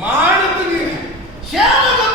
மானத்துக்கு சேலம்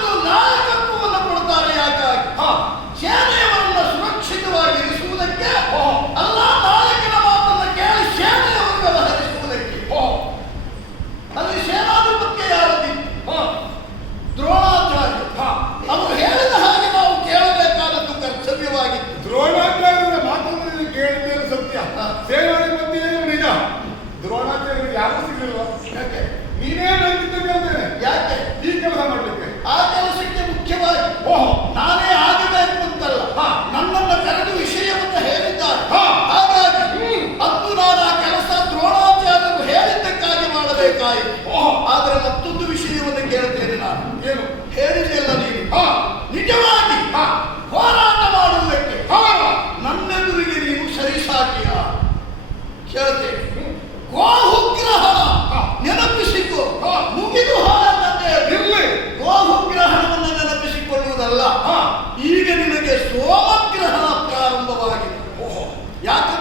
ಬೇಕಾಯಿತು. ಆದರೆ ಮತ್ತೊಂದು ವಿಷಯವನ್ನು ಕೇಳ್ತೇನೆ ನಾನು. ಏನು? ಹೇಳಿದೆಲ್ಲ ನೀನು? ನಿಜವಾಗಿ? ಹೋರಾಟ ಮಾಡುವುದಕ್ಕೆ. ನನ್ನೆದುರಿಗೆ ನೀವು ಸರಿ ಸಾಕಿಯ ಕೇಳ್ತೇನೆ. ಗೋಹುಗ್ರಹ ನೆನಪಿಸಿಕೊ. ಮುಗಿದು ಹೋರಾಟದಲ್ಲಿ ಗೋಹುಗ್ರಹವನ್ನು ನೆನಪಿಸಿಕೊಳ್ಳುವುದಲ್ಲ. ಈಗ ನಿನಗೆ ಸೋಮಗ್ರಹ ಪ್ರಾರಂಭವಾಗಿದೆ. ಯಾಕೆ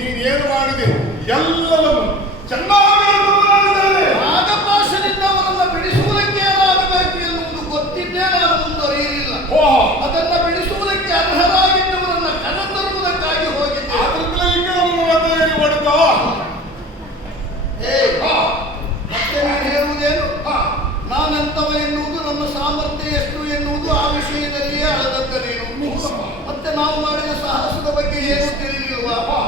ನೀನೇನು ಮಾಡಿದೆ? ಎಲ್ಲವನ್ನೂ ಚೆನ್ನಾಗಿ ನಾಗಪಾಶದಿಂದ ಅವರನ್ನು ಬಿಡಿಸುವುದಕ್ಕೆ ಏನಾಗಬೇಕು ಎನ್ನುವುದು ಗೊತ್ತಿದ್ದೇ ನಾನು ಮುಂದುವರಿಯಲಿಲ್ಲ. ಅದನ್ನ ಬಿಡಿಸುವುದಕ್ಕೆ ಅರ್ಹರಾಗಿದ್ದವರನ್ನ ಕಣ ತರುವುದಕ್ಕಾಗಿ ಹೋಗಿದ್ದೆ ಮತ್ತೆ ನಾನು ಹೇಳುವುದೇನು? ನಾನೆಂತವ ಎನ್ನುವುದು ನಮ್ಮ ಸಾಮರ್ಥ್ಯ ಎಷ್ಟು ಎನ್ನುವುದು ಆ ವಿಷಯದಲ್ಲಿಯೇ ಅಳದದ್ದನೇನು ಮತ್ತೆ ನಾವು ಮಾಡಿದ ಸಾಹಸದ ಬಗ್ಗೆ ಏನು ತಿಳಿದಿಲ್ವಾ?